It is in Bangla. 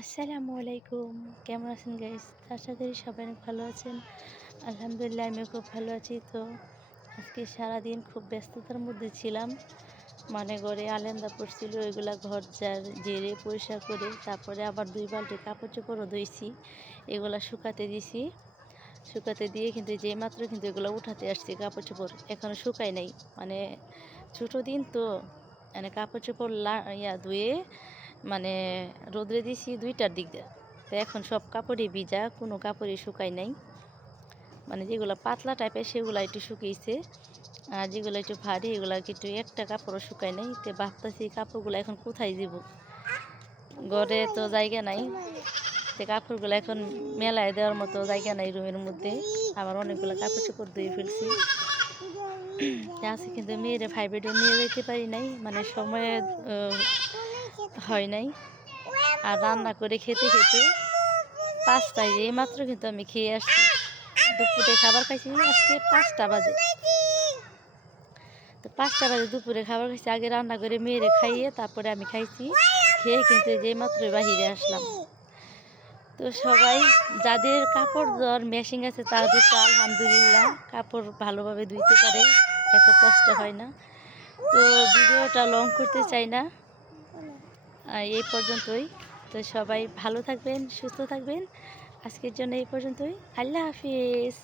আসসালামু আলাইকুম। কেমন আছেন গাইস? আশা করি সবাই অনেক ভালো আছেন। আলহামদুলিল্লাহ আমিও খুব ভালো আছি। তো আজকে সারাদিন খুব ব্যস্ততার মধ্যে ছিলাম। মানে ঘরে আলেন্দা পড়ছিল, এগুলা ঘর ঝেড়ে পরিষ্কার করে তারপরে আবার ২ বালতি কাপড় চোপড়ও ধুইছি। এগুলা শুকাতে দিছি। শুকাতে দিয়ে কিন্তু যেইমাত্র কিন্তু এগুলো উঠাতে আসছি কাপড় চোপড়। এখনো শুকায় নাই। মানে ছোট দিন তো মানে কাপড় চোপড় ধুয়ে মানে রোদ্রে দিছি ২টার দিক দিয়ে। তো এখন সব কাপড়ই ভিজা, কোনো কাপড়ই শুকায় নাই। মানে যেগুলো পাতলা টাইপের সেগুলো একটু শুকিয়েছে, আর যেগুলো একটু ভারী এগুলো কিন্তু একটা কাপড়ও শুকায় নাই। তো ভাবতেছি কাপড়গুলো এখন কোথায় দিব, ঘরে তো জায়গা নাই। তো কাপড়গুলো এখন মেলায় দেওয়ার মতো জায়গা নাই রুমের মধ্যে। আবার অনেকগুলো কাপড় চোপড় ধুয়ে ফেলছি। আছে কিন্তু মেয়েরে ভাইব্রেডও নিয়ে যেতে পারি নাই, মানে সময়ে হয় নাই। আর রান্না করে খেতে খেতে ৫টায় এইমাত্র কিন্তু আমি খেয়ে আসছি। দুপুরে খাবার খাইছি আজকে ৫টা বাজে। তো ৫টা বাজে দুপুরে খাবার খাইছি, আগে রান্না করে মেয়েরে খাইয়ে তারপরে আমি খাইছি। খেয়ে কিন্তু যেইমাত্র বাহিরে আসলাম। তো সবাই যাদের কাপড় ধোয়ার মেশিন আছে তাদের তো আলহামদুলিল্লাহ, কাপড় ভালোভাবে ধুইতে পারে, এত কষ্ট হয় না। তো ভিডিওটা লং করতে চাই না, এই পর্যন্তই। তো সবাই ভালো থাকবেন, সুস্থ থাকবেন। আজকের জন্য এই পর্যন্তই। আল্লাহ হাফিজ।